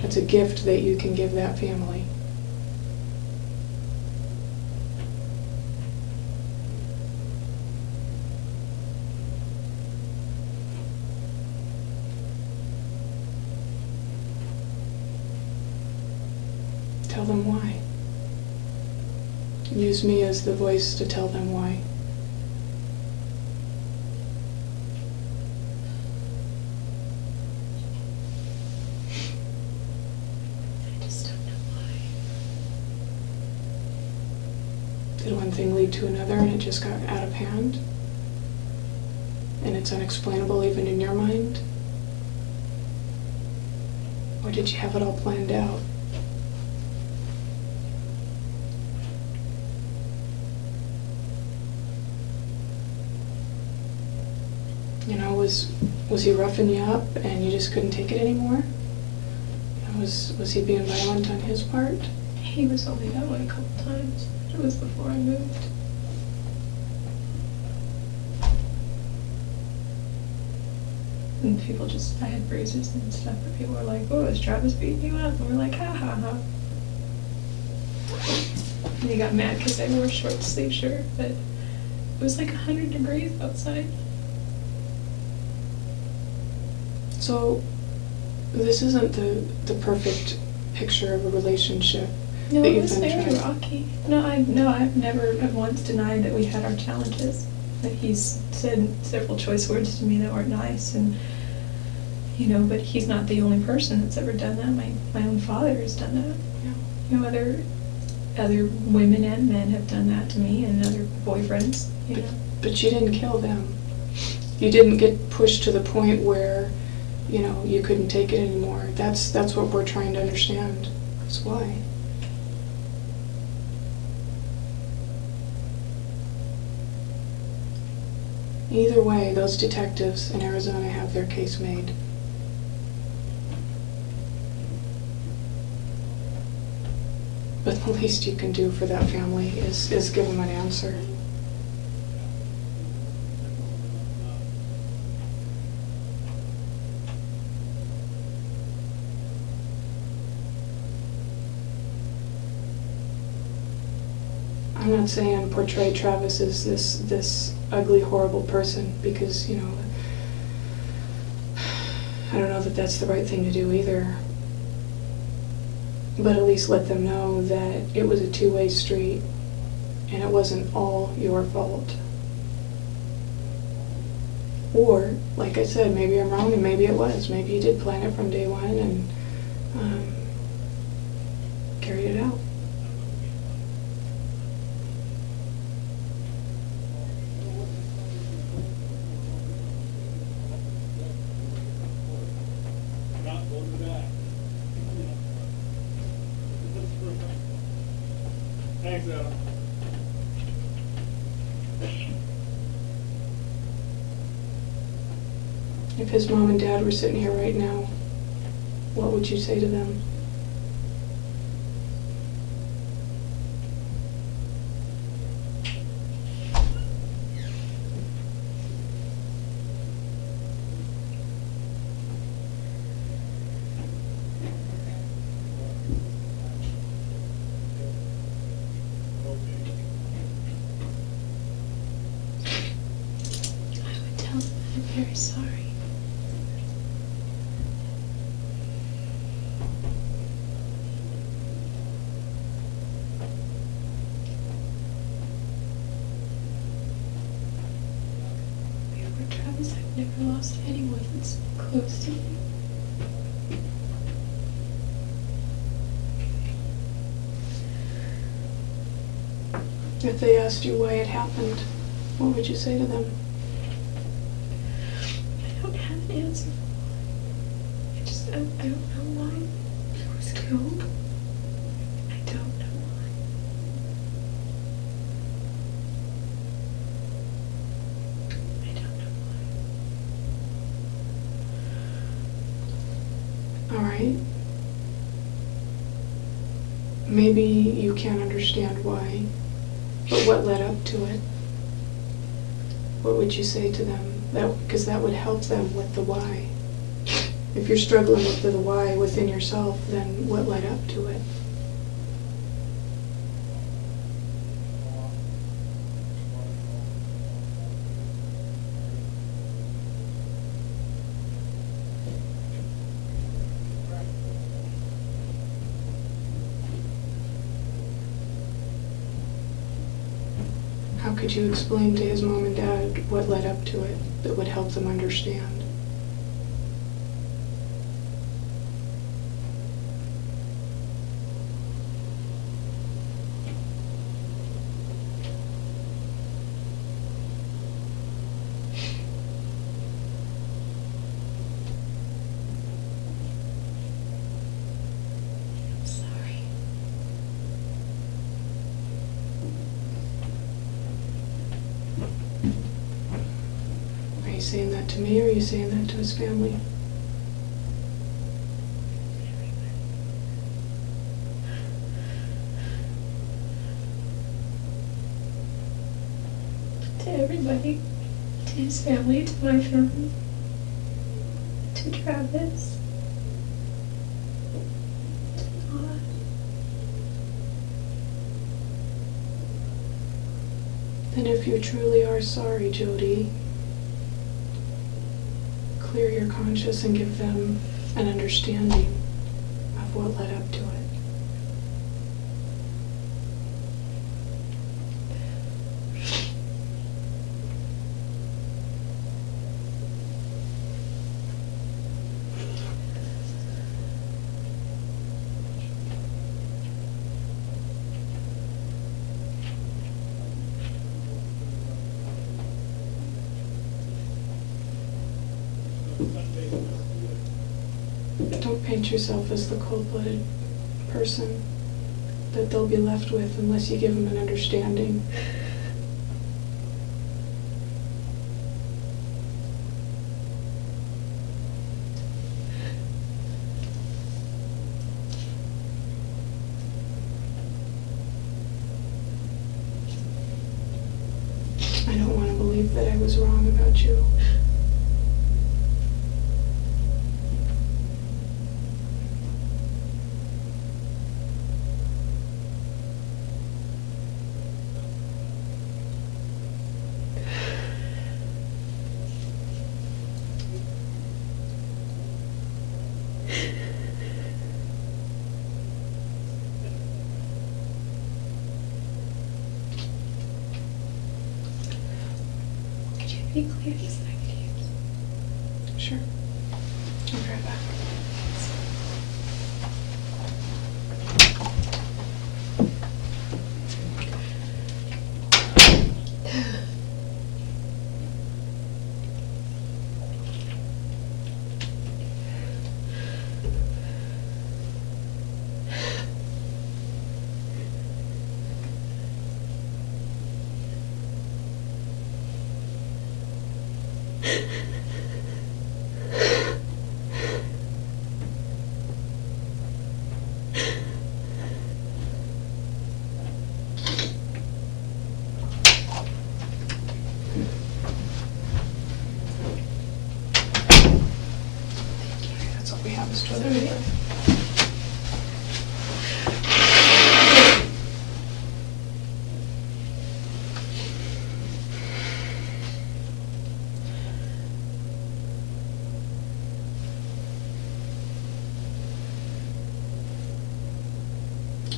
It's a gift that you can give that family. Tell them why. Use me as the voice to tell them why. I just don't know why. Did one thing lead to another and it just got out of hand? And it's unexplainable even in your mind? Or did you have it all planned out? You know, was he roughing you up and you just couldn't take it anymore? Was he being violent on his part? He was only that way a couple times. It was before I moved. And people just, I had bruises and stuff, but people were like, oh, is Travis beating you up? And we're like, ha ha ha. And he got mad because I wore a short sleeve shirt, but it was like 100 degrees outside. So, this isn't the perfect picture of a relationship No, that it you've was been very trying. rocky. I've never once denied that we had our challenges. But he's said several choice words to me that weren't nice, and but he's not the only person that's ever done that. My own father has done that. Yeah. Other women and men have done that to me, and other boyfriends. But you didn't kill them. You didn't get pushed to the point where, you couldn't take it anymore. That's what we're trying to understand. That's why. Either way, those detectives in Arizona have their case made. But the least you can do for that family is give them an answer. I'm not saying portray Travis as this ugly, horrible person, because, I don't know that that's the right thing to do either. But at least let them know that it was a two-way street and it wasn't all your fault. Or, like I said, maybe I'm wrong and maybe it was. Maybe you did plan it from day one and carried it out. Thanks, Adam. If his mom and dad were sitting here right now, what would you say to them? I'm very sorry. Before Travis, I've never lost anyone that's close to me. If they asked you why it happened, what would you say to them? I don't have an answer. I don't know why he was killed. I don't know why. I don't know why. All right. Maybe you can't understand why, but what led up to it? What would you say to them? Because that would help them with the why. If you're struggling with the why within yourself, then what led up to it? How could you explain to his mom and dad what led up to it that would help them understand? Are you saying that to me, or are you saying that to his family? To everybody. To his family, to my family. To Travis. To God. Then if you truly are sorry, Jodi, clear your conscience and give them an understanding of what led up to it. Don't paint yourself as the cold-blooded person that they'll be left with unless you give them an understanding. I don't want to believe that I was wrong about you. Could you be clear just a second? Sure. I'll be right back. That's all we have is toilet paper.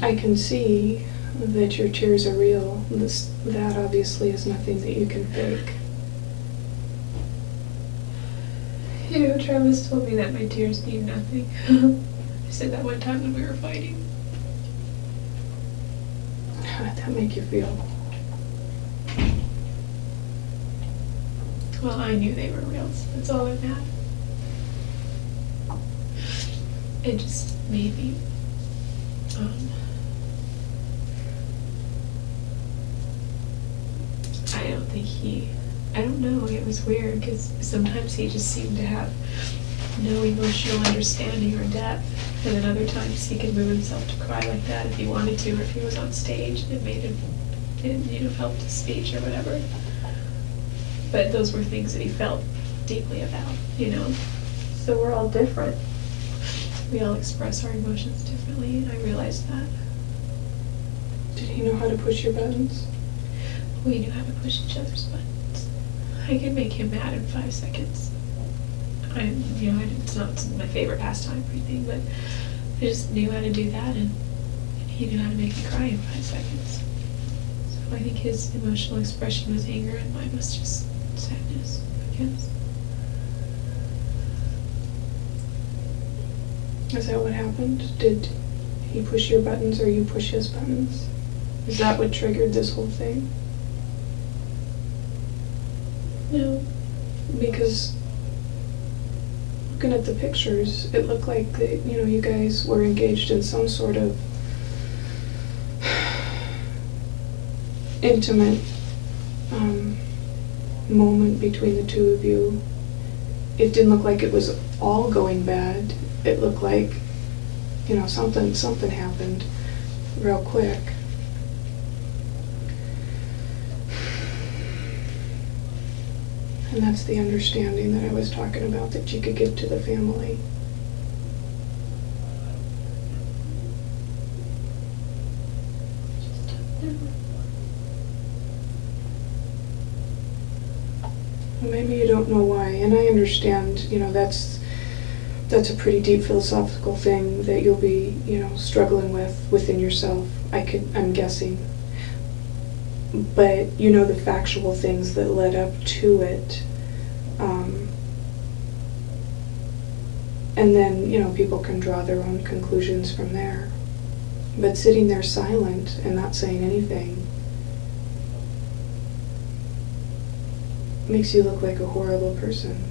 I can see that your tears are real. That obviously is nothing that you can fake. You know, Travis told me that my tears mean nothing. I said that one time when we were fighting. How did that make you feel? Well, I knew they were real, so that's all that mattered. It just made me, I don't know, it was weird, because sometimes he just seemed to have no emotional understanding or depth, and then other times he could move himself to cry like that if he wanted to, or if he was on stage and it made him, it helped his speech or whatever. But those were things that he felt deeply about, you know? So we're all different. We all express our emotions differently, and I realized that. Did he know how to push your buttons? We knew how to push each other's buttons. I could make him mad in 5 seconds. It's not my favorite pastime or anything, but I just knew how to do that, and he knew how to make me cry in 5 seconds. So I think his emotional expression was anger, and mine was just sadness, I guess. Is that what happened? Did he push your buttons or you push his buttons? Is that what triggered this whole thing? No. Because looking at the pictures, it looked like that, you guys were engaged in some sort of intimate moment between the two of you. It didn't look like it was all going bad. It looked like, something happened real quick. And that's the understanding that I was talking about, that you could give to the family. Well, maybe you don't know why, and I understand, that's a pretty deep philosophical thing that you'll be, struggling with within yourself. I'm guessing. But the factual things that led up to it. And then, people can draw their own conclusions from there. But sitting there silent and not saying anything makes you look like a horrible person.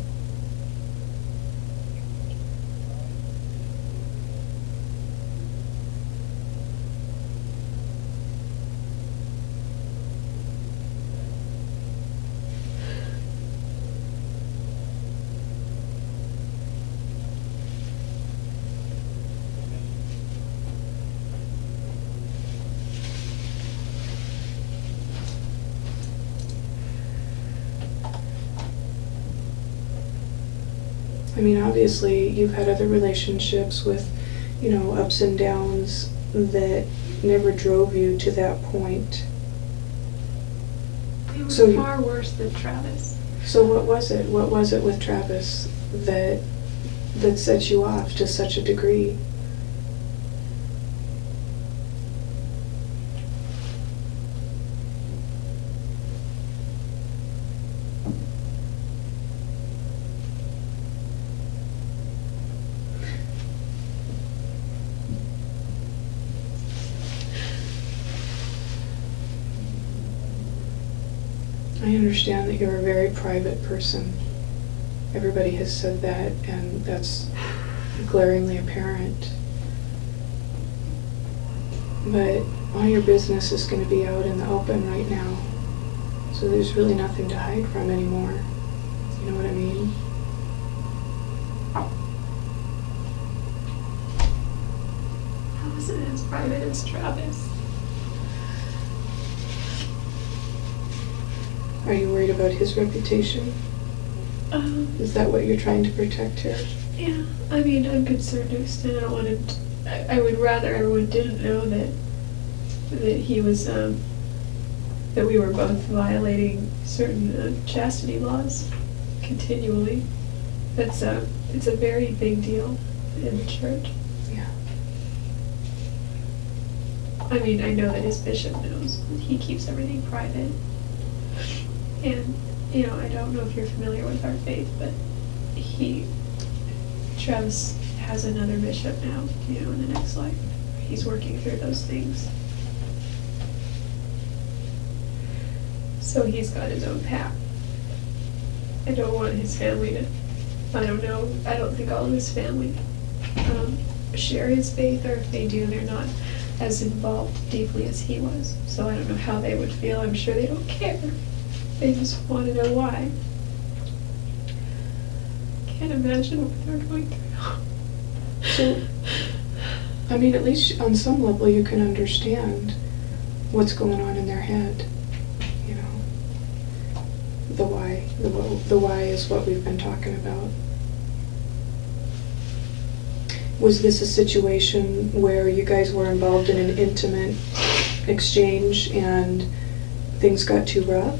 I mean, obviously, you've had other relationships with, ups and downs that never drove you to that point. They were far worse than Travis. So what was it? What was it with Travis that set you off to such a degree? I understand that you're a very private person. Everybody has said that, and that's glaringly apparent. But all your business is going to be out in the open right now, so there's really nothing to hide from anymore. You know what I mean? How is it as private as Travis? Are you worried about his reputation? Is that what you're trying to protect here? Yeah, I mean, I'm concerned to an extent. I don't want to. I would rather everyone didn't know that he was that we were both violating certain chastity laws continually. It's a very big deal in the church. Yeah. I mean, I know that his bishop knows. He keeps everything private. And, I don't know if you're familiar with our faith, but Travis has another bishop now, in the next life. He's working through those things. So he's got his own path. I don't want his family to, I don't think all of his family share his faith, or if they do, they're not as involved deeply as he was. So I don't know how they would feel. I'm sure they don't care. They just want to know why. Can't imagine what they're going through. So, I mean, at least on some level you can understand what's going on in their head. The why. The why is what we've been talking about. Was this a situation where you guys were involved in an intimate exchange and things got too rough?